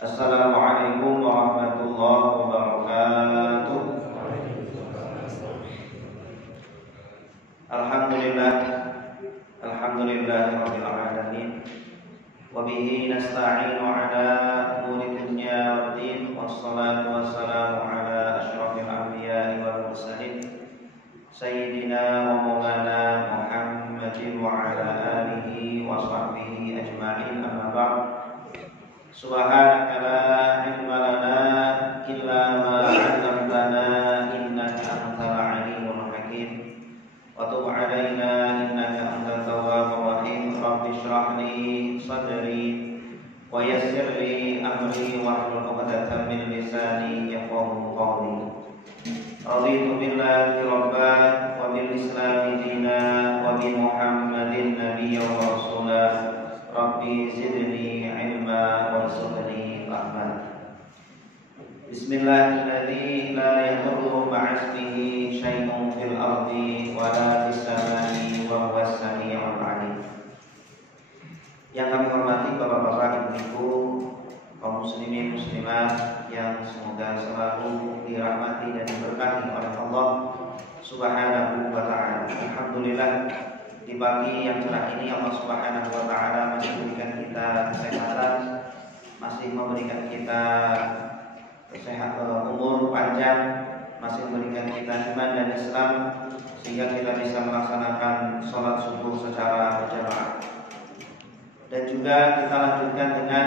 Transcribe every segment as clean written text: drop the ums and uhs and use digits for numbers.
Assalamualaikum warahmatullahi wabarakatuh. Alhamdulillah, alhamdulillahirabbil alamin. Wa bihi nasta'inu ala umuri dunya waddin. Wassalatu wassalamu ala asyrafil anbiya'i wal mursalin sayyidina wa maulana Muhammadin wa ala alihi wa sahbihi ajma'in. Amma ba'd. Subhanaka la ilma lana illa ma 'allamtana innaka antal alimul hakim. Wa tub 'alaina innaka antat tawwabur rahim. Rabbi shrah li sadri wa yassir li amri wahlul 'uqdatam min lisani yafqahu qawli. Raditu billahi rabban wa bil islami dinan wa bi Muhammadin nabiyyan wa rasulah. Rabbi zidni ilma warzuqni rahmah. Bismillahirrahmanirrahim. La yadurru ma'asmihi syai'un fil ardi wa la fis samai wa huwas sami'ul 'alim. Yang kami hormati Bapak-bapak, Ibu-ibu, kaum muslimin muslimat yang semoga selalu dirahmati dan diberkahi oleh Allah Subhanahu wa taala. Alhamdulillah, di pagi yang cerah ini Allah Subhanahu wa taala masih memberikan kita kesehatan, masih memberikan kita umur panjang, masih memberikan kita iman dan Islam, sehingga kita bisa melaksanakan sholat subuh secara berjamaah. Dan juga kita lanjutkan dengan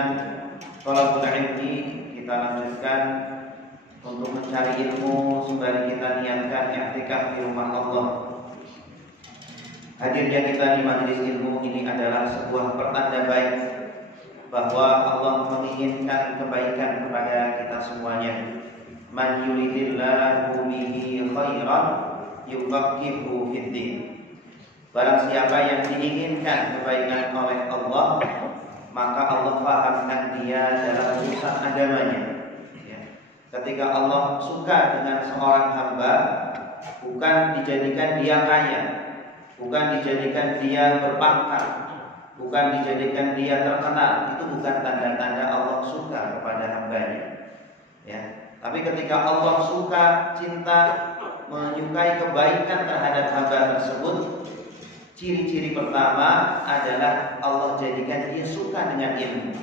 thalathul ilmi, kita lanjutkan untuk mencari ilmu sembari kita niatkan i'tikaf di rumah Allah. Hadirnya kita di majelis ilmu ini adalah sebuah pertanda baik bahwa Allah menginginkan kebaikan kepada kita semuanya. Man yuridillahu bihi khairan yufaqihuhu fiddin. Barang siapa yang diinginkan kebaikan oleh Allah, maka Allah fahamkan dia dalam urusan agamanya. Ketika Allah suka dengan seorang hamba, bukan dijadikan dia kaya, bukan dijadikan dia berpangkat, bukan dijadikan dia terkenal. Itu bukan tanda-tanda Allah suka kepada hambanya. Tapi ketika Allah suka, cinta, menyukai kebaikan terhadap hamba tersebut, ciri-ciri pertama adalah Allah jadikan dia suka dengan ilmu.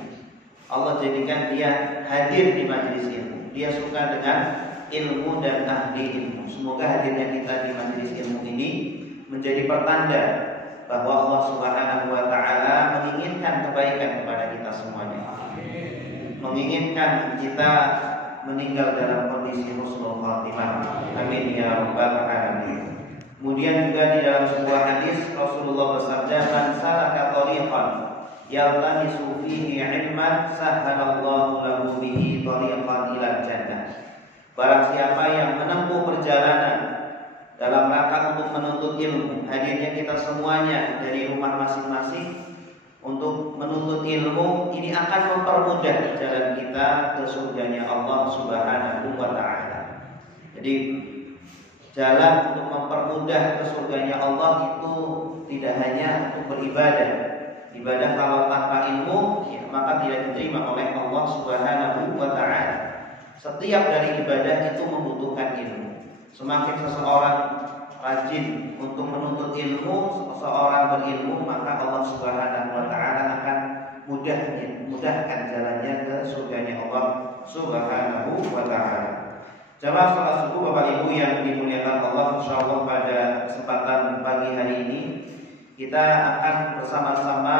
Allah jadikan dia hadir di majelis ilmu. Dia suka dengan ilmu dan ahli ilmu. Semoga hadirnya kita di majelis ilmu ini menjadi pertanda bahwa Allah Subhanahu wa taala menginginkan kebaikan kepada kita semuanya. Menginginkan kita meninggal dalam kondisi husnul khatimah. Amin ya rabbal alamin. Kemudian juga di dalam sebuah hadis Rasulullah bersabda, "Man salaka thariqan yaltamisu fihi 'ilman sahhalallahu lahu bihi thariqan ilal jannah." Barang siapa yang menempuh perjalanan dalam rangka untuk menuntut ilmu, hadirnya kita semuanya dari rumah masing-masing untuk menuntut ilmu, ini akan mempermudah jalan kita ke surganya Allah Subhanahu wa taala. Jadi jalan untuk mempermudah ke surganya Allah itu tidak hanya untuk beribadah. Ibadah kalau tanpa ilmu, maka tidak diterima oleh Allah Subhanahu wa taala. Setiap dari ibadah itu membutuhkan ilmu. Semakin seseorang rajin untuk menuntut ilmu, seseorang berilmu, maka Allah Subhanahu wa taala akan mudahkan jalannya ke surganya Allah Subhanahu wa taala. Jamaah salat subuh Bapak Ibu yang dimuliakan Allah, insyaallah pada kesempatan pagi hari ini kita akan bersama-sama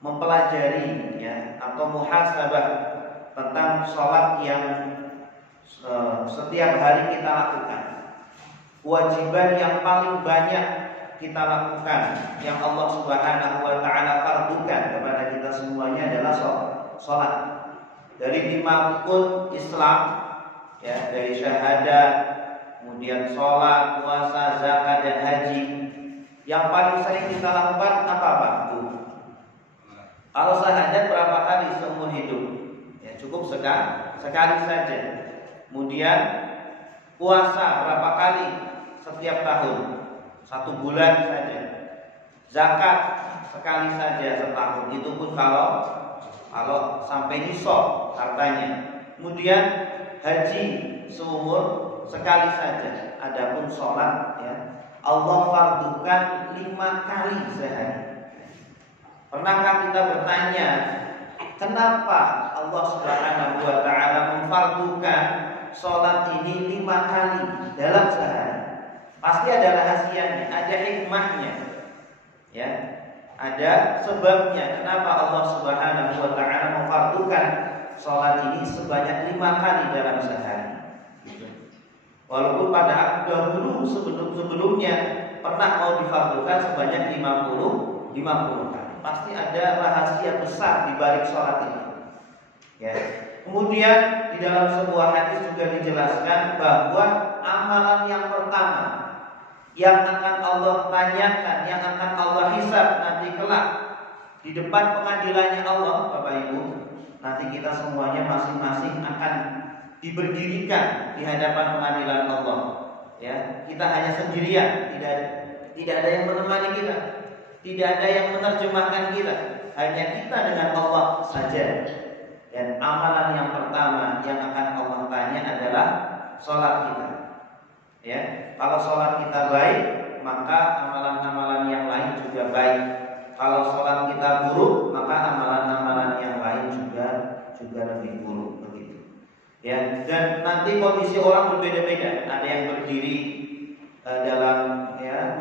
mempelajari atau muhasabah tentang sholat yang setiap hari kita lakukan. Kewajiban yang paling banyak kita lakukan, yang Allah Subhanahu wa taala fardukan kepada kita semuanya adalah sholat. Dari 5 rukun Islam, dari syahadat, kemudian sholat, puasa, zakat dan haji, yang paling sering kita lakukan apa Pak? Kalau syahadat berapa kali seumur hidup? Cukup sekali saja. Kemudian puasa berapa kali setiap tahun? 1 bulan saja. Zakat sekali saja setahun. Itu pun kalau sampai sampai nisab hartanya. Kemudian haji seumur sekali saja. Adapun sholat ya, Allah fardukan 5 kali sehari. Pernahkah kita bertanya, kenapa Allah Subhanahu wa taala memfardukan sholat ini 5 kali dalam sehari? Pasti ada rahasianya, ada hikmahnya. Ya, ada sebabnya kenapa Allah Subhanahu wa taala memfardukan sholat ini sebanyak 5 kali dalam sehari. Walaupun pada dahulu sebelumnya pernah mau difardukan sebanyak 50 kali. Pasti ada rahasia besar di balik sholat ini. Ya. Kemudian di dalam sebuah hadis juga dijelaskan bahwa amalan yang pertama yang akan Allah tanyakan, yang akan Allah hisab nanti kelak di depan pengadilannya Allah, Bapak Ibu, nanti kita semuanya masing-masing akan diberdirikan di hadapan pengadilan Allah. Ya, kita hanya sendirian, tidak ada yang menemani kita, tidak ada yang menerjemahkan kita, hanya kita dengan Allah saja. Dan amalan yang pertama yang akan Allah tanya adalah sholat kita. Ya, kalau sholat kita baik, maka amalan-amalan yang lain juga baik. Kalau sholat kita buruk, maka amalan-amalan yang lain juga lebih buruk begitu. Ya, dan nanti kondisi orang berbeda-beda. Ada yang berdiri dalam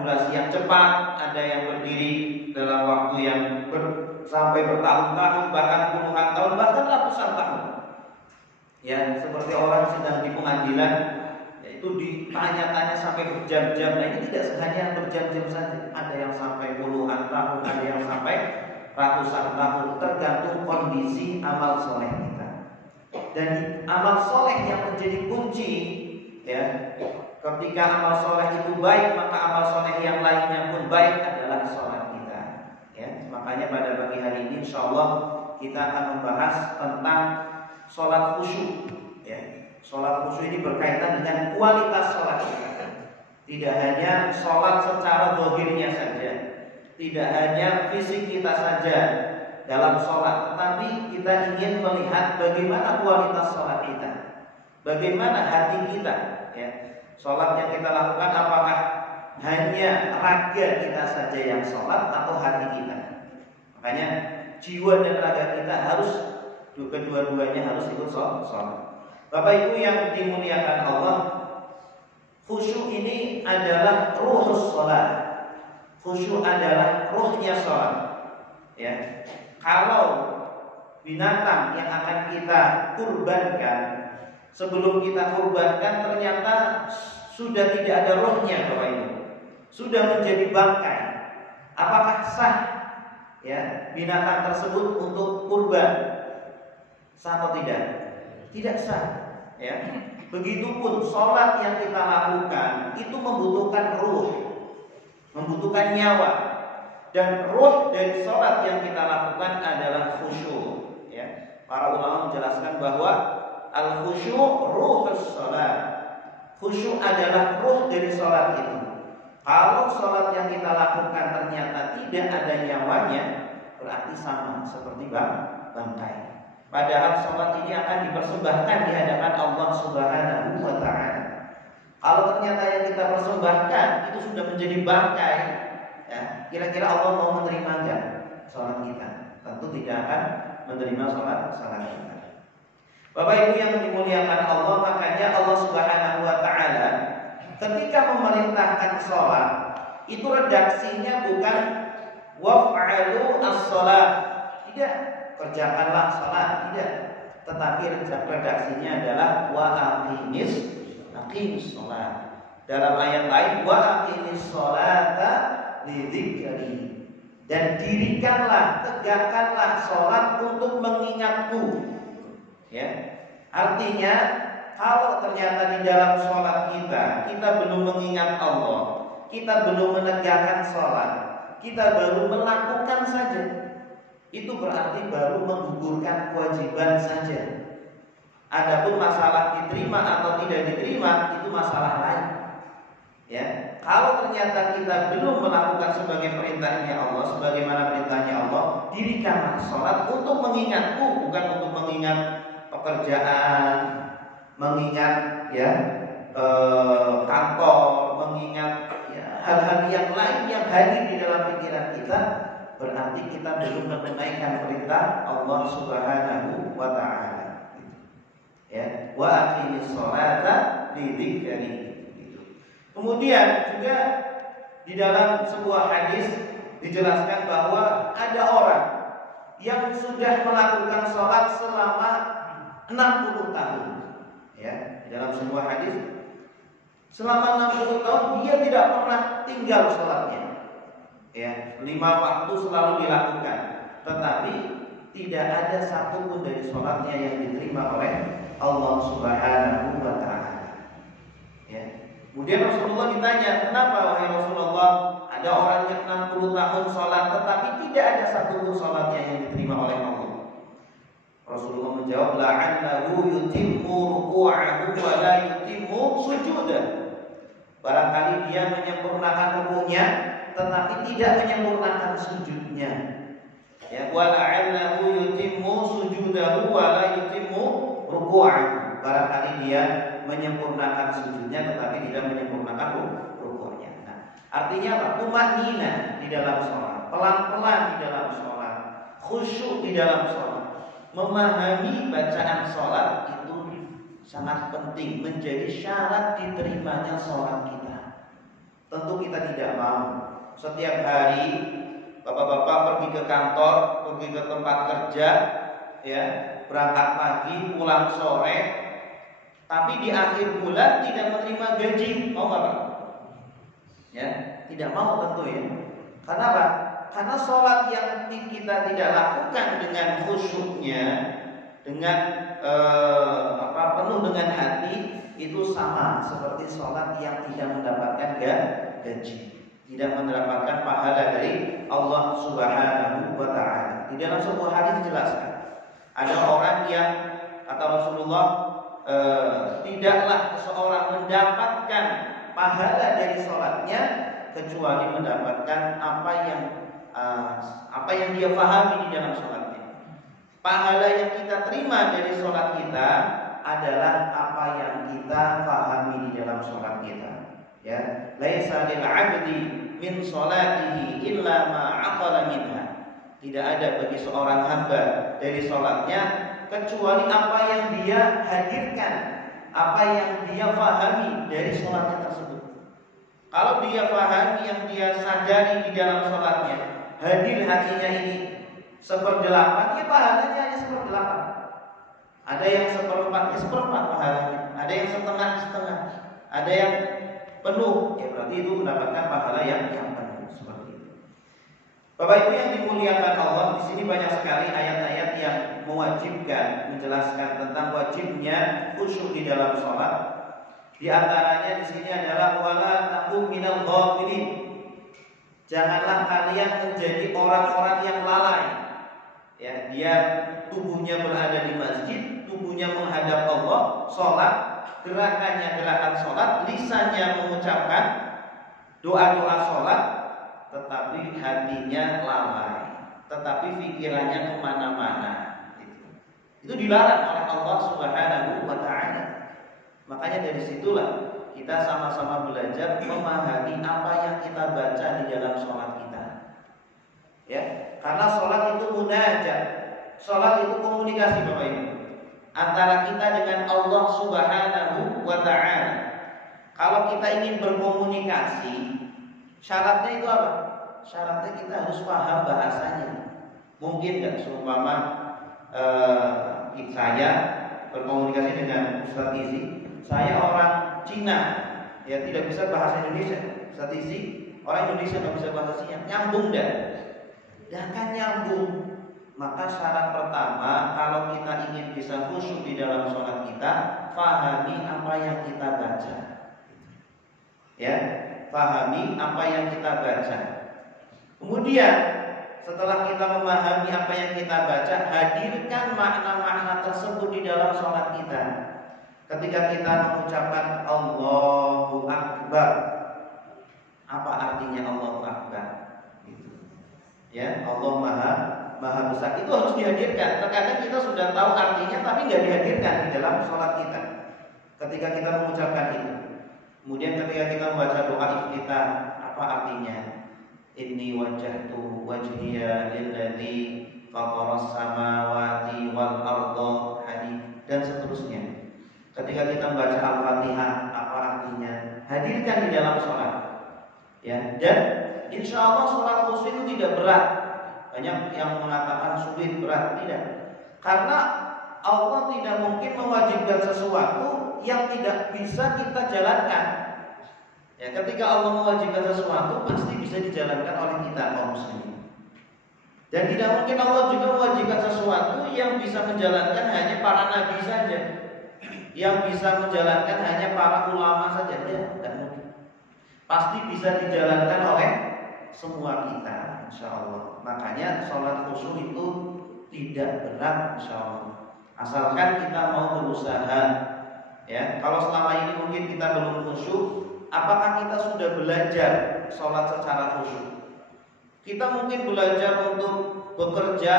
durasi yang cepat, ada yang berdiri dalam waktu yang sampai bertahun-tahun, bahkan puluhan tahun, bahkan ratusan tahun. Ya, seperti orang sedang di pengadilan, yaitu ditanya-tanya sampai berjam-jam. Nah, ini tidak hanya berjam-jam saja, ada yang sampai puluhan tahun, ada yang sampai ratusan tahun, tergantung kondisi amal soleh kita. Dan amal soleh yang menjadi kunci, ya, ketika amal soleh itu baik, maka amal soleh yang lainnya pun baik adalah sholat kita. Ya, makanya pada pagi hari ini, insya Allah kita akan membahas tentang sholat khusyuk. Ya, sholat khusyuk ini berkaitan dengan kualitas sholat kita. Tidak hanya sholat secara zahirnya saja, tidak hanya fisik kita saja dalam sholat, tetapi kita ingin melihat bagaimana kualitas sholat kita, bagaimana hati kita. Ya, sholat yang kita lakukan apakah hanya raga kita saja yang sholat atau hati kita? Makanya jiwa dan raga kita harus, kedua-duanya harus ikut sholat. Bapak Ibu yang dimuliakan Allah, khusyuk ini adalah ruhus sholat. Khusyuk adalah ruhnya sholat. Ya, kalau binatang yang akan kita kurbankan, sebelum kita kurbankan ternyata sudah tidak ada rohnya, Bapak Ibu, sudah menjadi bangkai, apakah sah ya binatang tersebut untuk kurban? Sah atau tidak? Tidak sah. Ya. Begitupun sholat yang kita lakukan itu membutuhkan ruh, membutuhkan nyawa, dan ruh dari sholat yang kita lakukan adalah khusyuk. Ya. Para ulama menjelaskan bahwa al-khusyuk ruhus sholat. Khusyuk adalah ruh dari sholat itu. Kalau sholat yang kita lakukan ternyata tidak ada nyawanya, berarti sama seperti bangkai. Padahal sholat ini akan dipersembahkan di hadapan Allah Subhanahu wa ta'ala. Kalau ternyata yang kita persembahkan itu sudah menjadi bangkai, ya, kira-kira Allah mau menerima enggak sholat kita? Tentu tidak akan menerima sholat kita. Bapak Ibu yang dimuliakan Allah, makanya Allah Subhanahu wa ta'ala ketika memerintahkan sholat, itu redaksinya bukan waf'alu as-sholat, tidak, kerjakanlah sholat, tidak, tetapi redaksinya adalah wa aqimis sholat. Dalam ayat lain wa aqimis sholata lidzikri, dan dirikanlah, tegakkanlah sholat untuk mengingatku. Ya, artinya kalau ternyata di dalam sholat kita belum mengingat Allah, kita belum menegakkan sholat, kita baru melakukan saja, itu berarti baru menggugurkan kewajiban saja. Adapun masalah diterima atau tidak diterima itu masalah lain. Ya, kalau ternyata kita belum melakukan sebagai perintahnya Allah, sebagaimana perintahnya Allah, dirikanlah sholat untuk mengingatku, bukan untuk mengingat pekerjaan, mengingat kantor, mengingat hal-hal yang lain yang hadir di dalam pikiran kita. Berarti kita belum menunaikan perintah Allah Subhanahu wa taala. Ya, wa aqimis sholata li dzikri. Kemudian juga di dalam sebuah hadis dijelaskan bahwa ada orang yang sudah melakukan sholat selama 60 tahun. Ya, di dalam sebuah hadis selama 60 tahun dia tidak pernah tinggal sholatnya. Ya, 5 waktu selalu dilakukan, tetapi tidak ada satupun dari sholatnya yang diterima oleh Allah Subhanahu wa taala. Ya. Kemudian Rasulullah ditanya, kenapa wahai Rasulullah, ada orang yang 60 tahun sholat tetapi tidak ada satupun sholatnya yang diterima oleh Allah? Rasulullah menjawab, la'annahu yutimmu ruku'ahu wa la yutimmu sujudah. Barangkali dia menyempurnakan ruku'nya tetapi tidak menyempurnakan sujudnya. Ya, wa la'annahu yutimmu sujudahu wa la yutimmu ruku'ahu. Barangkali dia menyempurnakan sujudnya tetapi tidak menyempurnakan ruku'nya. Nah, artinya apa? Tumanina di dalam sholat, pelan-pelan di dalam sholat, khusyuk di dalam sholat. Memahami bacaan sholat itu sangat penting, menjadi syarat diterimanya sholat kita. Tentu kita tidak mau setiap hari bapak-bapak pergi ke kantor, pergi ke tempat kerja, ya, berangkat pagi, pulang sore, tapi di akhir bulan tidak menerima gaji. Mau nggak Pak? Ya, tidak mau tentu ya. Karena apa? Karena sholat yang kita tidak lakukan dengan khusyuknya, dengan penuh dengan hati, itu sama seperti sholat yang tidak mendapatkan gaji, tidak mendapatkan pahala dari Allah Subhanahu wa taala. Di dalam sebuah hadis dijelaskan, ada orang yang kata Rasulullah, tidaklah seseorang mendapatkan pahala dari sholatnya kecuali mendapatkan apa yang dia pahami di dalam sholatnya. Pahala yang kita terima dari sholat kita adalah apa yang kita pahami di dalam sholat kita. Ya, laisa lil 'abdi min sholatihi illa ma 'aqala minha. Tidak ada bagi seorang hamba dari sholatnya kecuali apa yang dia hadirkan, apa yang dia pahami dari sholatnya tersebut. Kalau dia pahami, yang dia sadari di dalam sholatnya, hadir hatinya ini 1/8, ya pahalanya hanya 1/8. Ada yang 1/4, ya 1/4 pahalanya. Ada yang setengah, ada yang penuh, ya berarti itu mendapatkan pahala yang penuh, seperti itu. Bapak Ibu yang dimuliakan Allah, di sini banyak sekali ayat-ayat yang mewajibkan, menjelaskan tentang wajibnya khusyuk di dalam sholat. Di antaranya di sini adalah wala takum minal ghafilin. Janganlah kalian menjadi orang-orang yang lalai. Ya, dia tubuhnya berada di masjid, tubuhnya menghadap Allah, sholat, gerakannya gerakan sholat, lisannya mengucapkan doa-doa sholat, tetapi hatinya lalai, tetapi pikirannya kemana-mana. Itu dilarang oleh Allah Subhanahu wa taala. Makanya dari situlah kita sama-sama belajar memahami apa yang kita baca di dalam sholat kita. Ya, karena sholat itu munajat, sholat itu komunikasi Bapak Ibu antara kita dengan Allah Subhanahu wa taala. Kalau kita ingin berkomunikasi, syaratnya itu apa? Syaratnya kita harus paham bahasanya. Mungkin nggak seumpama saya berkomunikasi dengan Ustaz Izi, saya orang Cina, ya tidak bisa bahasa Indonesia. Ustaz Izi orang Indonesia nggak bisa bahasa Cina, nyambung dah? Dan kan nyambung. Maka syarat pertama, kalau kita ingin bisa khusyuk di dalam sholat kita, fahami apa yang kita baca. Ya, fahami apa yang kita baca. Kemudian setelah kita memahami apa yang kita baca, hadirkan makna-makna tersebut di dalam sholat kita. Ketika kita mengucapkan Allahu Akbar, apa hanya Allahu Akbar. Gitu. Ya, Allah Maha besar itu harus dihadirkan. Terkadang kita sudah tahu artinya tapi nggak dihadirkan di dalam sholat kita. Ketika kita mengucapkan itu, kemudian ketika kita membaca doa kita, apa artinya? Inni wajjahtu wajhiya lilladzi fataras samawati wal arda dan seterusnya. Ketika kita membaca Al-Fatihah, apa artinya? Hadirkan di dalam sholat. Ya, dan insya Allah sholat khusyuk itu tidak berat. Banyak yang mengatakan sulit, berat, tidak. Karena Allah tidak mungkin mewajibkan sesuatu yang tidak bisa kita jalankan. Ya, ketika Allah mewajibkan sesuatu pasti bisa dijalankan oleh kita kaum muslimin. Dan tidak mungkin Allah juga mewajibkan sesuatu yang bisa menjalankan hanya para nabi saja, yang bisa menjalankan hanya para ulama saja. Ya, tidak mungkin. Pasti bisa dijalankan oleh semua kita, insya Allah. Makanya sholat khusyuk itu tidak berat, insya Allah. Asalkan kita mau berusaha. Ya, kalau selama ini mungkin kita belum khusyuk, apakah kita sudah belajar sholat secara khusyuk? Kita mungkin belajar untuk bekerja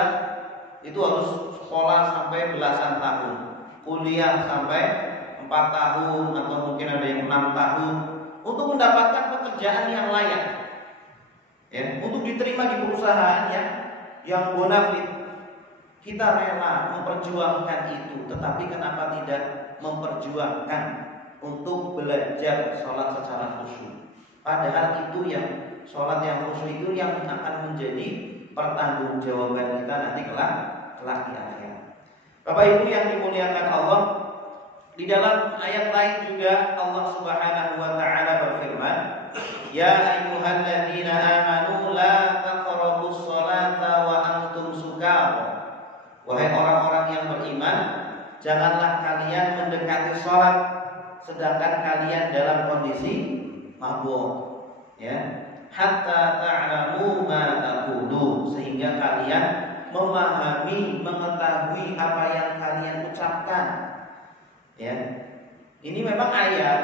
itu harus sekolah sampai belasan tahun, kuliah sampai 4 tahun atau mungkin ada yang 6 tahun untuk mendapatkan pekerjaan yang layak, ya, untuk diterima di perusahaan yang bonafit. Kita rela memperjuangkan itu, tetapi kenapa tidak memperjuangkan untuk belajar sholat secara khusyuk? Padahal itu yang sholat yang khusyuk itu yang akan menjadi pertanggungjawaban kita nanti kelak di akhirat. Bapak Ibu yang dimuliakan Allah, di dalam ayat lain juga Allah Subhanahu wa taala berfirman, "Ya ayyuhalladzina amanu la taqrabus sholata wa antum sukara." Wahai orang-orang yang beriman, janganlah kalian mendekati sholat sedangkan kalian dalam kondisi mabuk, ya. Hatta ta'lamu ma taqulun, sehingga kalian memahami, mengetahui apa yang kalian ucapkan. Ya. Ini memang ayat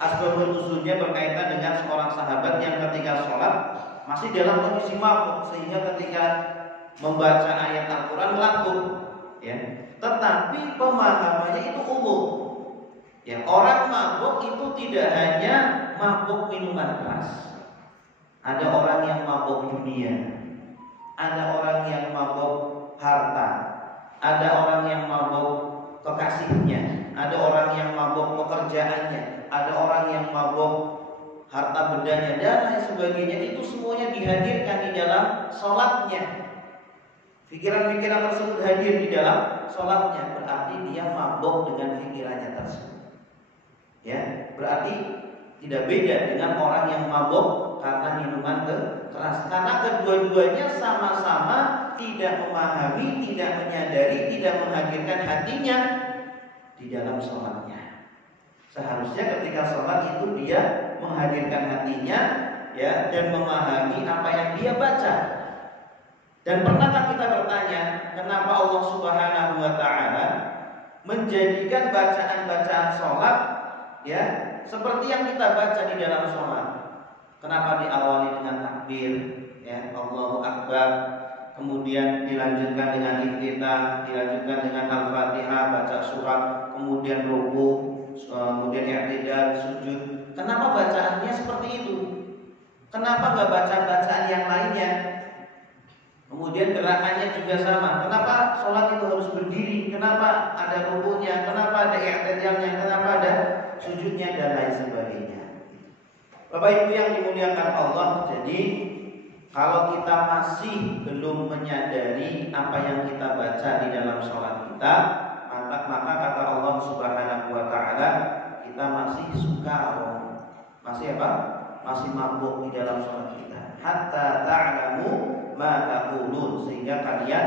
asbabun nuzulnya berkaitan dengan seorang sahabat yang ketika sholat masih dalam kondisi mabuk, sehingga ketika membaca ayat Al-Quran melangkung. Ya. Tetapi pemahamannya itu umum. Ya, orang mabuk itu tidak hanya mabuk minuman keras. Ada orang yang mabuk dunia, ada orang yang mabuk harta, ada orang yang mabuk kekasihnya, ada orang yang mabuk pekerjaannya, ada orang yang mabuk harta bendanya dan lain sebagainya. Itu semuanya dihadirkan di dalam sholatnya. Pikiran-pikiran tersebut hadir di dalam sholatnya, berarti dia mabuk dengan pikirannya tersebut. Ya, berarti tidak beda dengan orang yang mabuk karena minuman keras. Karena kedua-duanya sama-sama tidak memahami, tidak menyadari, tidak menghadirkan hatinya di dalam sholatnya. Seharusnya ketika sholat itu dia menghadirkan hatinya, ya, dan memahami apa yang dia baca. Dan pernahkah kita bertanya, kenapa Allah Subhanahu wa taala menjadikan bacaan-bacaan sholat, ya, seperti yang kita baca di dalam sholat? Kenapa diawali dengan takbir, ya, Allahu Akbar, kemudian dilanjutkan dengan iftitah, dilanjutkan dengan Al-Fatihah, baca surat, kemudian ruku, kemudian i'tidal, sujud. Kenapa bacaannya seperti itu? Kenapa nggak bacaan-bacaan yang lainnya? Kemudian gerakannya juga sama. Kenapa sholat itu harus berdiri? Kenapa ada rukunya? Kenapa ada i'tidalnya? Kenapa ada sujudnya dan lain sebagainya? Bapak Ibu yang dimuliakan Allah, jadi kalau kita masih belum menyadari apa yang kita baca di dalam sholat kita, maka kata Allah Subhanahu wa taala, kita masih masih apa? Masih mabuk di dalam sholat kita. Hatta ta'lamu ma taqulun, sehingga kalian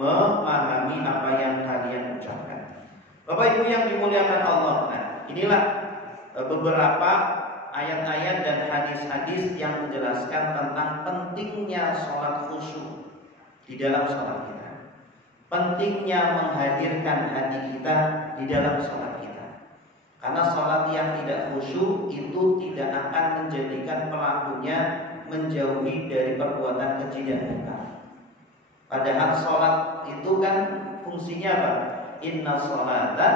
memahami apa yang kalian ucapkan. Bapak Ibu yang dimuliakan Allah, nah inilah beberapa ayat-ayat dan hadis-hadis yang menjelaskan tentang pentingnya sholat khusyuk di dalam sholat kita, pentingnya menghadirkan hati kita di dalam sholat kita. Karena sholat yang tidak khusyuk itu tidak akan menjadikan pelakunya menjauhi dari perbuatan keji dan munkar. Padahal sholat itu kan fungsinya apa? Inna sholata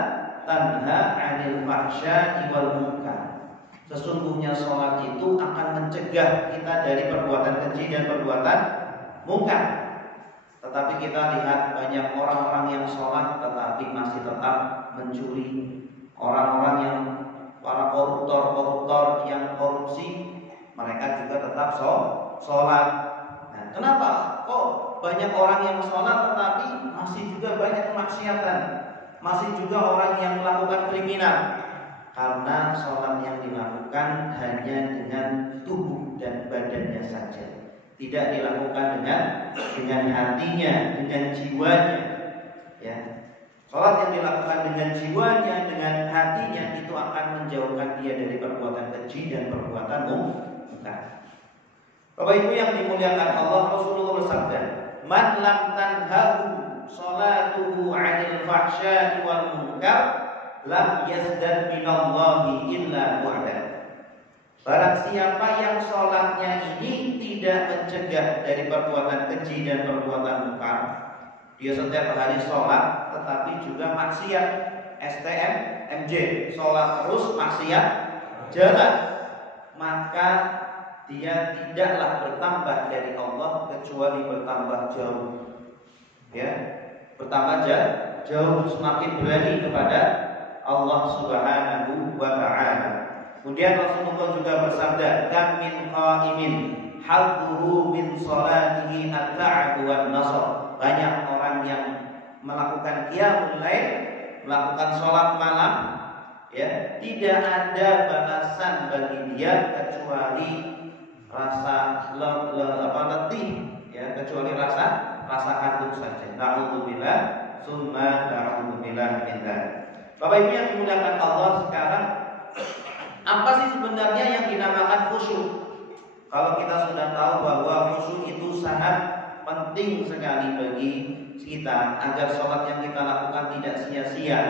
tanha 'anil fahsya'i wal munkar. Sesungguhnya sholat itu akan mencegah kita dari perbuatan keji dan perbuatan munkar. Tetapi kita lihat banyak orang-orang yang sholat tetapi masih tetap mencuri. Orang-orang yang para koruptor yang korupsi, mereka juga tetap sholat. Nah, kenapa kok banyak orang yang sholat tetapi masih juga banyak kemaksiatan, masih juga orang yang melakukan kriminal? Karena sholat yang dilakukan hanya dengan tubuh dan badannya saja, tidak dilakukan dengan hatinya, dengan jiwanya. Ya, sholat yang dilakukan dengan jiwanya, dengan hatinya, itu akan menjauhkan dia dari perbuatan keji dan perbuatan munkar. Bapak Ibu yang dimuliakan Allah, Rasulullah bersabda, "Man lam tanhahu sholatuhu 'anil fahsya'i wal munkar, lam yazdad minallahi illa bu'da." Barang siapa yang sholatnya ini tidak mencegah dari perbuatan keji dan perbuatan munkar, dia setiap hari sholat tetapi juga maksiat, STM, MJ, sholat terus maksiat jalan, maka dia tidaklah bertambah dari Allah kecuali bertambah jauh. Ya, bertambah jauh, semakin berani kepada Allah Subhanahu wa ta'ala. Kemudian Rasulullah juga bersabda, "Kam min qa'imin hadduhu min salatihi at-ta'ab wan nasr." Banyak orang yang melakukan qiyamul lail, melakukan sholat malam, ya, tidak ada balasan bagi dia kecuali rasa letih, ya, kecuali rasa kantuk saja. Na'udzubillah, summa na'udzubillah min dzalik. Bapak Ibu yang dimuliakan Allah, sekarang apa sih sebenarnya yang dinamakan khusyuk? Kalau kita sudah tahu bahwa khusyuk itu sangat penting sekali bagi kita agar sholat yang kita lakukan tidak sia-sia,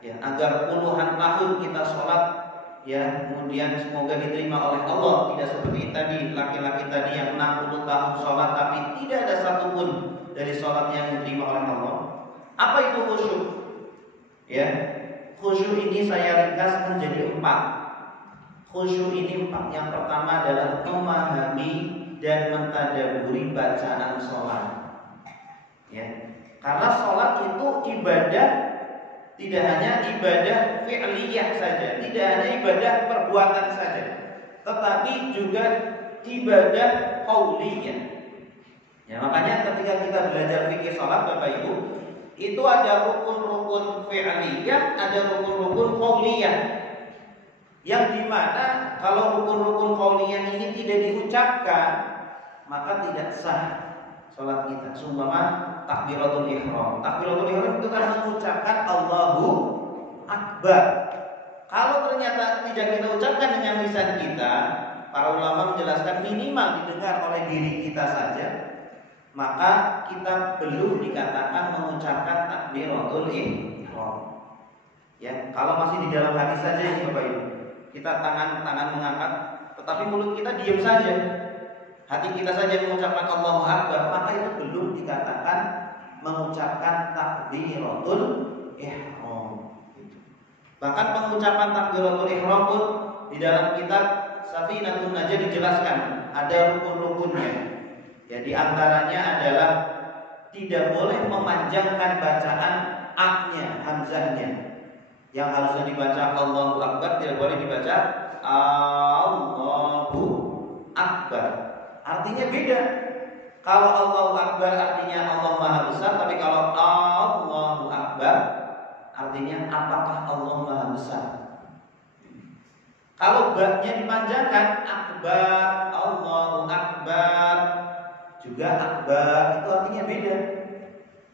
ya, agar puluhan tahun kita sholat, ya, kemudian semoga diterima oleh Allah. Tidak seperti tadi laki-laki tadi yang 60 tahun sholat tapi tidak ada satupun dari sholat yang diterima oleh Allah. Apa itu khusyuk? Ya, khusyuk ini saya ringkas menjadi 4. Khusyuk ini 4. Yang pertama adalah memahami dan mentadaburi bacaan sholat. Ya, karena sholat itu ibadah, tidak hanya ibadah fi'liyah saja, tidak hanya ibadah perbuatan saja, tetapi juga ibadah qauliyah. Ya, makanya ketika kita belajar fikih sholat, Bapak Ibu, itu ada rukun-rukun fi'liyah, ada rukun-rukun qauliyah. Yang dimana kalau rukun-rukun qauliyah ini tidak diucapkan, maka tidak sah sholat kita. Seumpama takbiratul ihram. Takbiratul ihram itu kan mengucapkan Allahu Akbar. Kalau ternyata tidak kita ucapkan dengan lisan kita, para ulama menjelaskan minimal didengar oleh diri kita saja, maka kita belum dikatakan mengucapkan takbiratul ihram. Ya, kalau masih di dalam hati saja ini Bapak Ibu, kita tangan mengangkat, tetapi mulut kita diam saja, hati kita saja mengucapkan Allahu Akbar, maka itu belum dikatakan mengucapkan takbiratul ihram. Bahkan pengucapan takbiratul ihram pun di dalam kitab Safinatun Najah dijelaskan ada rukun-rukunnya. Ya, di antaranya adalah tidak boleh memanjangkan bacaan a-nya, hamzahnya. Yang harusnya dibaca Allahu Akbar tidak boleh dibaca Allahu Akbar. Artinya beda. Kalau Allahu Akbar artinya Allah Maha Besar, tapi kalau Allahu Akbar artinya apakah Allah Maha Besar. Kalau ba-nya dipanjangkan, Akbar, Allahu Akbar, juga Akbar, itu artinya beda.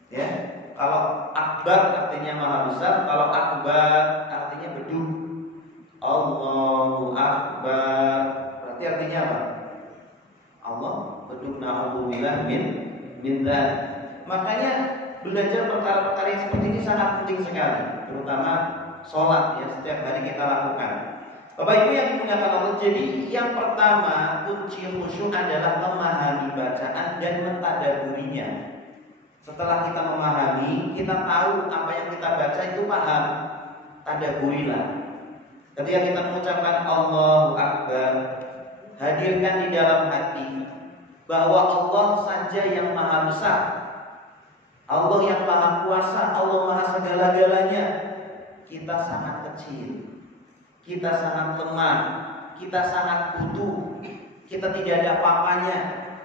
Ya, kalau Akbar artinya Maha Besar, kalau Akbar artinya bedug. Allahu Akbar berarti artinya apa? Allah bedug, na'udzubillah min dzalik. Makanya belajar perkara-perkara yang seperti ini sangat penting sekali, terutama sholat, ya, setiap hari kita lakukan. Bapak Ibu yang dimuliakan Allah, jadi yang pertama kunci khusyuk adalah memahami bacaan dan mentadaburinya. Setelah kita memahami, kita tahu apa yang kita baca itu paham, tadaburilah. Ketika kita mengucapkan Allahu Akbar, hadirkan di dalam hati bahwa Allah saja yang maha besar, Allah yang maha kuasa, Allah maha segala-galanya. Kita sangat kecil, kita sangat lemah, kita sangat butuh, kita tidak ada apa-apanya.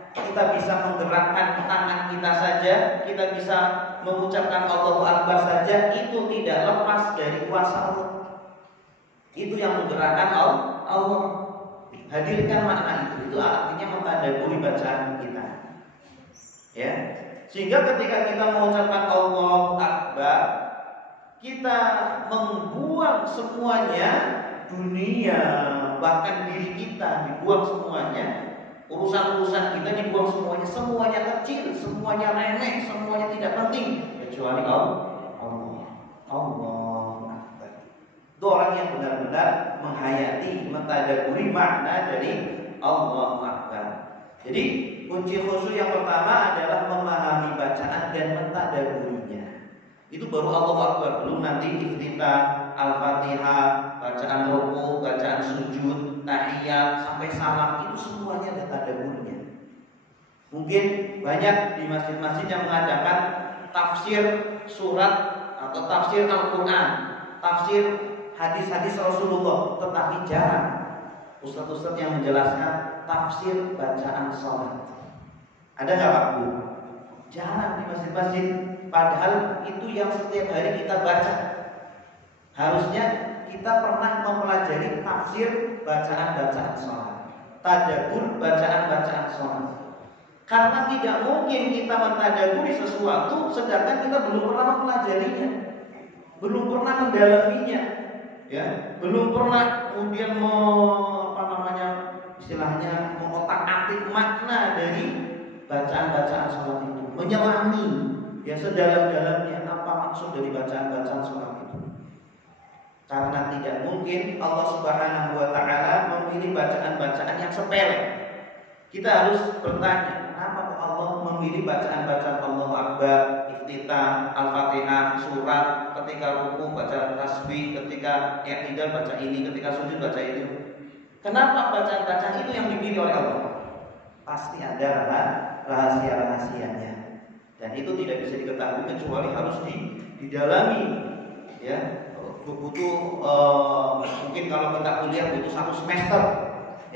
Kita bisa menggerakkan tangan kita saja, kita bisa mengucapkan Allahu Akbar saja, itu tidak lepas dari kuasa Allah. Itu yang menggerakkan Allah. Hadirkan makna itu artinya mentadaburi bacaan kita. Ya. Sehingga ketika kita mengucapkan Allahu Akbar, kita membuang semuanya, dunia, bahkan diri kita dibuang semuanya, urusan-urusan kita dibuang semuanya kecil, semuanya remeh, semuanya tidak penting kecuali Allah. Itu orang yang benar-benar menghayati, mentadaburi makna dari Allahu Akbar. Jadi kunci khusyuk yang pertama adalah memahami bacaan dan mentadaburinya. Itu baru Allahu Akbar, belum nanti iftitah, Al-Fatihah, bacaan ruku, bacaan sujud, tahiyat sampai salam, itu semuanya ada tadaburnya. Mungkin banyak di masjid-masjid yang mengadakan tafsir surat atau tafsir Al-Quran, tafsir hadis-hadis Rasulullah, tetapi jarang ustadz-ustadz yang menjelaskan tafsir bacaan sholat. Ada nggak Pak Bu? Jarang di masjid-masjid. Padahal itu yang setiap hari kita baca. Harusnya kita pernah mempelajari tafsir bacaan-bacaan sholat, tadabbur bacaan-bacaan sholat. Karena tidak mungkin kita mentadaburi sesuatu sedangkan kita belum pernah mempelajarinya, belum pernah mendalaminya, ya, belum pernah kemudian istilahnya mengotak-atik makna dari bacaan-bacaan sholat itu, menyelami ya sedalam-dalamnya apa maksud dari bacaan-bacaan sholat itu. Karena tidak mungkin Allah Subhanahu wa Ta'ala memilih bacaan-bacaan yang sepele. Kita harus bertanya, kenapa kok Allah memilih bacaan-bacaan Allahu Akbar, iftitah, Al-Fatihah, surat, ketika ruku baca tasbih, ketika i'tidal baca ini, ketika sujud baca itu. Kenapa bacaan-bacaan itu yang dipilih oleh Allah? Pasti ada rahasia-rahasianya. Dan itu tidak bisa diketahui kecuali harus didalami, ya. Butuh mungkin kalau kita kuliah butuh 1 semester,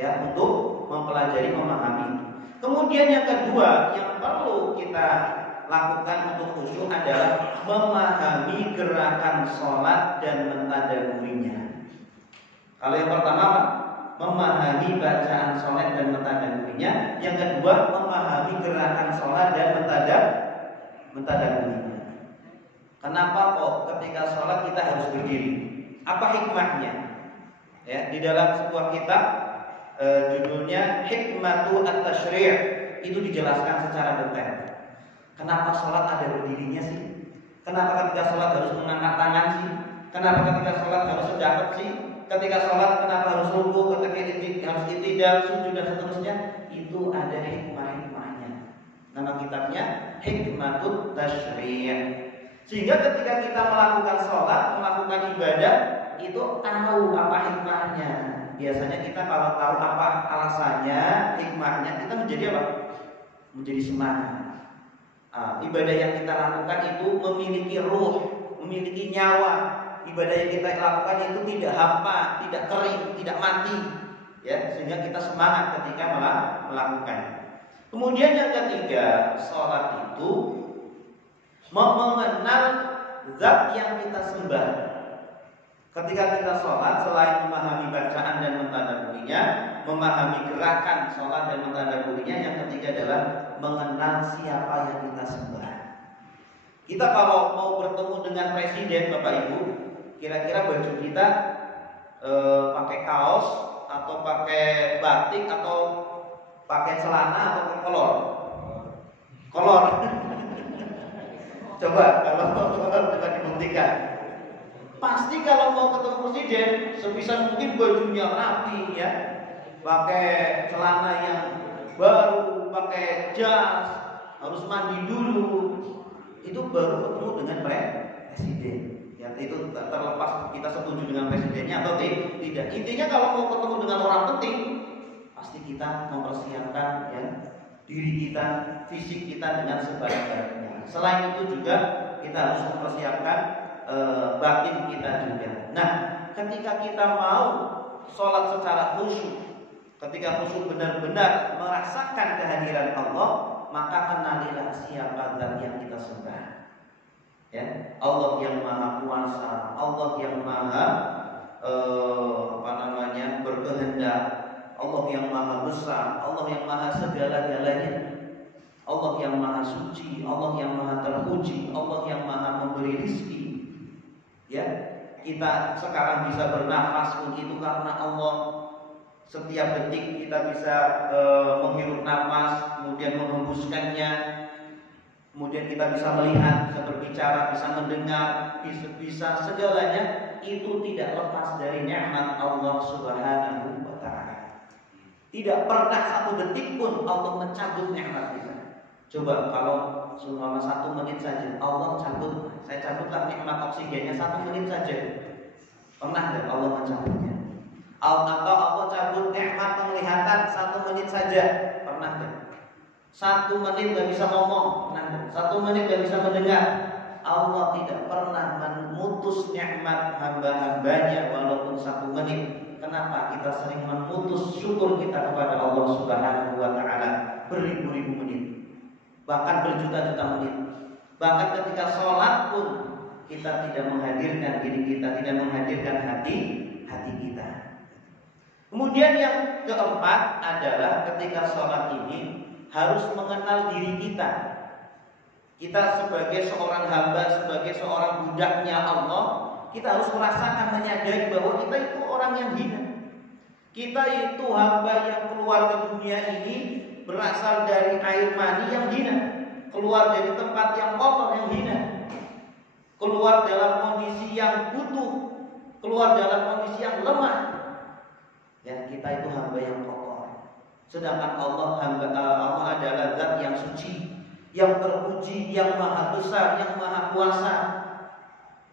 ya, untuk mempelajari, memahami. Kemudian yang kedua yang perlu kita lakukan untuk khusyuk adalah memahami gerakan sholat dan mentadaburinya. Kalau yang pertama memahami bacaan sholat dan mentadaburinya, yang kedua memahami gerakan sholat dan mentadaburinya. Kenapa kok ketika sholat kita harus berdiri? Apa hikmahnya? Ya, di dalam sebuah kitab judulnya Hikmatu At-Tashri' itu dijelaskan secara detail. Kenapa sholat ada berdirinya sih? Kenapa ketika sholat harus mengangkat tangan sih? Kenapa ketika sholat harus sedapat sih? Ketika sholat kenapa harus ruku? Ketika harus i'tidal, sujud dan seterusnya? Itu ada hikmah-hikmahnya. Nama kitabnya Hikmatut Tashri'. Sehingga ketika kita melakukan sholat, melakukan ibadah, itu tahu apa hikmahnya. Biasanya kita kalau tahu apa alasannya, hikmahnya, kita menjadi apa? Menjadi semangat. Ibadah yang kita lakukan itu memiliki ruh, memiliki nyawa. Ibadah yang kita lakukan itu tidak hampa, tidak kering, tidak mati, ya, sehingga kita semangat ketika melakukan. Kemudian yang ketiga, sholat itu mengenal zat yang kita sembah. Ketika kita sholat, selain memahami bacaan dan mentadaburinya, memahami gerakan sholat dan mentadaburinya, yang ketiga adalah mengenal siapa yang kita sembah. Kita kalau mau bertemu dengan presiden, Bapak Ibu, kira-kira baju kita pakai kaos atau pakai batik atau pakai celana atau pakai kolor. Coba kalau kita dibuktikan, pasti kalau mau ketemu presiden presiden sebisa mungkin bajunya rapi ya, pakai celana yang baru, pakai jas, harus mandi dulu. Itu baru ketemu dengan presiden. Ya, itu terlepas kita setuju dengan presidennya atau tidak. Intinya kalau mau ketemu dengan orang penting, pasti kita mempersiapkan ya diri kita, fisik kita dengan sebaik-baiknya. Selain itu juga kita harus mempersiapkan batin kita juga. Nah, ketika kita mau sholat secara khusyuk, ketika khusyuk benar-benar merasakan kehadiran Allah, maka kenalilah siapa zat yang kita sembah. Ya, Allah yang Maha Kuasa, Allah yang Maha berkehendak, Allah yang Maha Besar, Allah yang Maha segala-galanya, Allah yang Maha Suci, Allah yang Maha Terpuji, Allah yang Maha memberi rizki. Ya, kita sekarang bisa bernafas pun itu karena Allah. Setiap detik kita bisa menghirup nafas, kemudian menghembuskannya, kemudian kita bisa melihat, bisa berbicara, bisa mendengar, bisa segalanya itu tidak lepas dari nikmat Allah Subhanahu wa Ta'ala. Tidak pernah satu detik pun Allah mencabut nikmat kita. Coba kalau selama 1 menit saja Allah cabut, saya cabutlah nikmat oksigennya 1 menit saja. Pernah tidak Allah mencabutnya? Atau Allah cabut nikmat penglihatan 1 menit saja? Pernah tidak? 1 menit gak bisa ngomong, pernah tidak? 1 menit gak bisa mendengar. Allah tidak pernah memutus nikmat hamba-hambanya walaupun 1 menit. Kenapa? Kita sering memutus syukur kita kepada Allah Subhanahu wa Ta'ala beribu-ribu menit, bahkan berjuta-juta menit. Bahkan ketika sholat pun kita tidak menghadirkan diri kita, tidak menghadirkan hati kita. Kemudian yang keempat adalah ketika sholat ini harus mengenal diri kita. Kita sebagai seorang hamba, sebagai seorang budaknya Allah, kita harus merasakan, menyadari bahwa kita itu orang yang hina. Kita itu hamba yang keluar ke dunia ini berasal dari air mani yang hina, keluar dari tempat yang kotor yang hina, keluar dalam kondisi yang butuh, keluar dalam kondisi yang lemah. Ya, kita itu hamba yang kotor. Sedangkan Allah adalah zat yang suci, yang terpuji, yang maha besar, yang maha kuasa.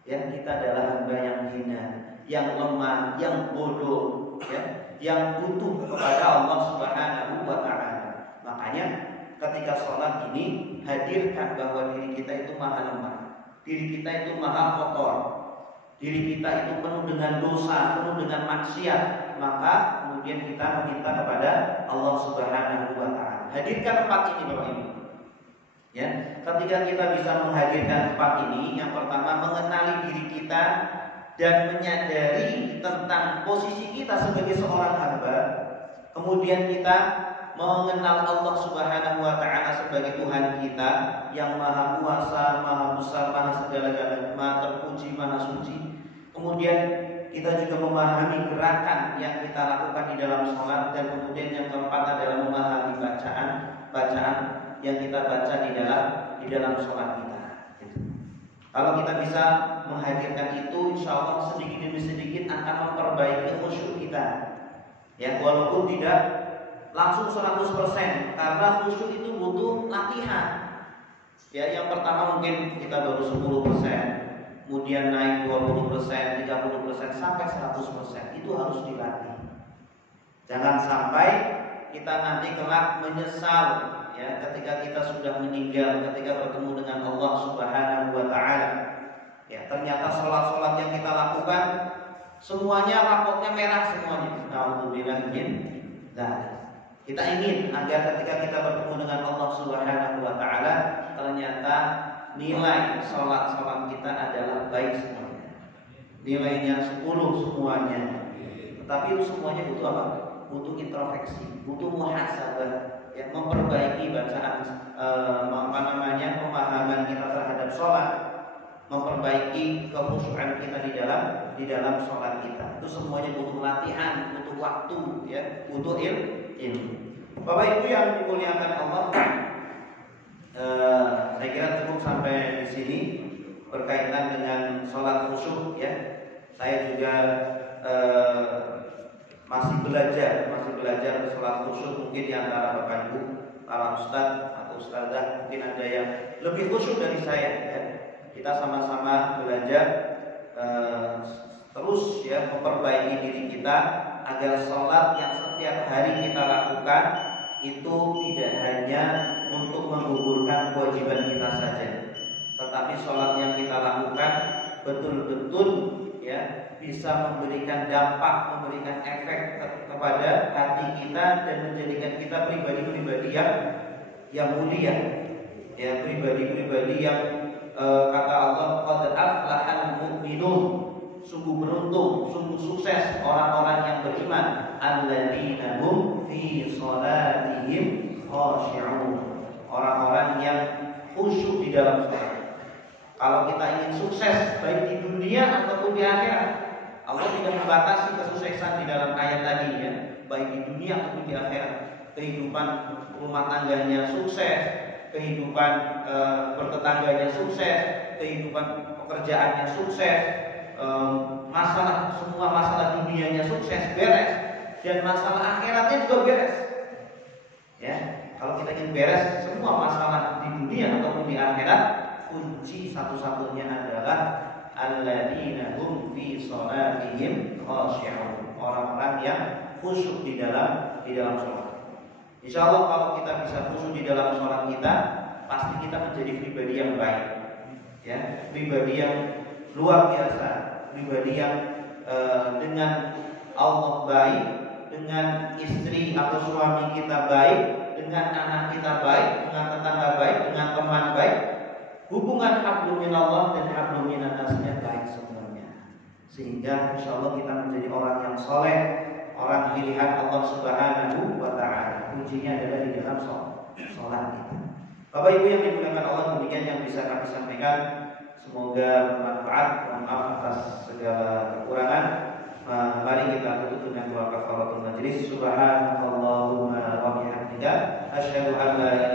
Ya, kita adalah hamba yang hina, yang lemah, yang bodoh, ya, yang butuh kepada Allah Subhanahu wa Ta'ala. Makanya ketika sholat ini hadirkan bahwa diri kita itu maha lemah, diri kita itu maha kotor, diri kita itu penuh dengan dosa, penuh dengan maksiat. Maka kemudian kita meminta kepada Allah Subhanahu wa Ta'ala. Hadirkan 4 ini Bapak Ibu. Ya, ketika kita bisa menghadirkan 4 ini, yang pertama mengenali diri kita dan menyadari tentang posisi kita sebagai seorang hamba. Kemudian kita mengenal Allah Subhanahu wa Ta'ala sebagai Tuhan kita yang maha kuasa, maha besar, maha segala-galanya, maha terpuji, maha suci. Kemudian kita juga memahami gerakan yang kita lakukan di dalam sholat. Dan kemudian yang keempat adalah memahami bacaan yang kita baca di dalam sholat kita. Kalau kita bisa menghadirkan itu, insya Allah sedikit demi sedikit akan memperbaiki khusyuk kita. Ya, walaupun tidak langsung 100%, karena khusyuk itu butuh latihan. Ya, yang pertama mungkin kita baru 10%, kemudian naik 20%, 30%, sampai 100%. Itu harus dilatih. Jangan sampai kita nanti kelak menyesal, ya, ketika kita sudah meninggal, ketika bertemu dengan Allah Subhanahu wa Ta'ala. Ya, ternyata sholat-sholat yang kita lakukan semuanya rapotnya merah semuanya. Alhamdulillah. Kita ingin agar ketika kita bertemu dengan Allah Subhanahu wa Ta'ala, ternyata nilai sholat-sholat kita adalah baik semuanya, nilainya 10 semuanya. Tetapi itu semuanya butuh apa? Butuh introspeksi, butuh muhasabah, ya, memperbaiki bacaan, pemahaman kita terhadap sholat, memperbaiki kekhusyukan kita di dalam sholat kita. Itu semuanya butuh latihan, butuh waktu, ya, butuh ilmu. Bapak Ibu yang dimuliakan Allah, saya kira cukup sampai di sini berkaitan dengan sholat khusyuk. Ya, saya juga masih belajar sholat khusyuk, mungkin di antara Bapak Ibu, para ustadz atau ustadzah, mungkin ada yang lebih khusyuk dari saya ya. Kita sama-sama belajar terus ya, memperbaiki diri kita agar sholat yang setiap hari kita lakukan itu tidak hanya untuk menggugurkan kewajiban kita saja, tetapi sholat yang kita lakukan betul-betul ya bisa memberikan dampak, memberikan efek kepada hati kita dan menjadikan kita pribadi-pribadi yang mulia, ya, pribadi-pribadi yang kata Allah, qad aflahal mu'minun, sungguh beruntung, sungguh sukses orang-orang yang beriman, alladzina hum fi shalatihim khashi'un, orang-orang yang khusyuk di dalam salat. Kalau kita ingin sukses baik di dunia ataupun di akhirat, Allah tidak membatasi kesuksesan di dalam ayat tadi ya, baik di dunia ataupun di akhirat. Kehidupan rumah tangganya sukses, kehidupan bertetangganya sukses, kehidupan pekerjaannya sukses, semua masalah dunianya sukses, beres, dan masalah akhiratnya juga beres. Ya, kalau kita ingin beres semua masalah di dunia ataupun di akhirat, kunci satu-satunya adalah alladzina hum fi shalatihim khashi'un, orang-orang yang khusyuk di dalam sholat. Insyaallah kalau kita bisa khusyuk di dalam sholat kita, pasti kita menjadi pribadi yang baik, ya, pribadi yang luar biasa, pribadi yang dengan Allah baik, dengan istri atau suami kita baik, dengan anak kita baik, dengan tetangga baik, dengan teman baik. Hubungan hablum minallah dan hablum minannasnya baik semuanya, sehingga insyaallah kita menjadi orang yang soleh, orang pilihan Allah Subhanahu wa Ta'ala. Kuncinya adalah di dalam sholat kita. Bapak Ibu yang dimuliakan Allah, demikian yang bisa kami sampaikan. Semoga bermanfaat. Mohon maaf atas segala kekurangan. Mari kita tutup dengan doa kafaratul majlis. Subhanallahumma wa bihamdika, asyhadu an la